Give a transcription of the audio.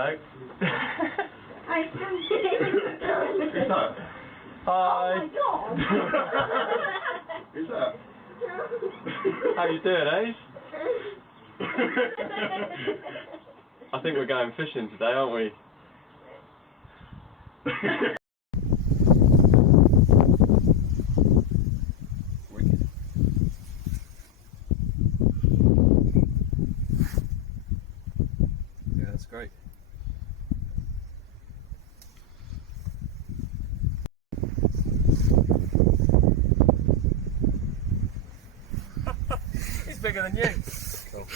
Hello. I can see. Who's that? Oh Hi. my god. Who's that? How you doing, Ace? I think we're going fishing today, aren't we? Wicked. Yeah, that's great. He's bigger than you. Cool.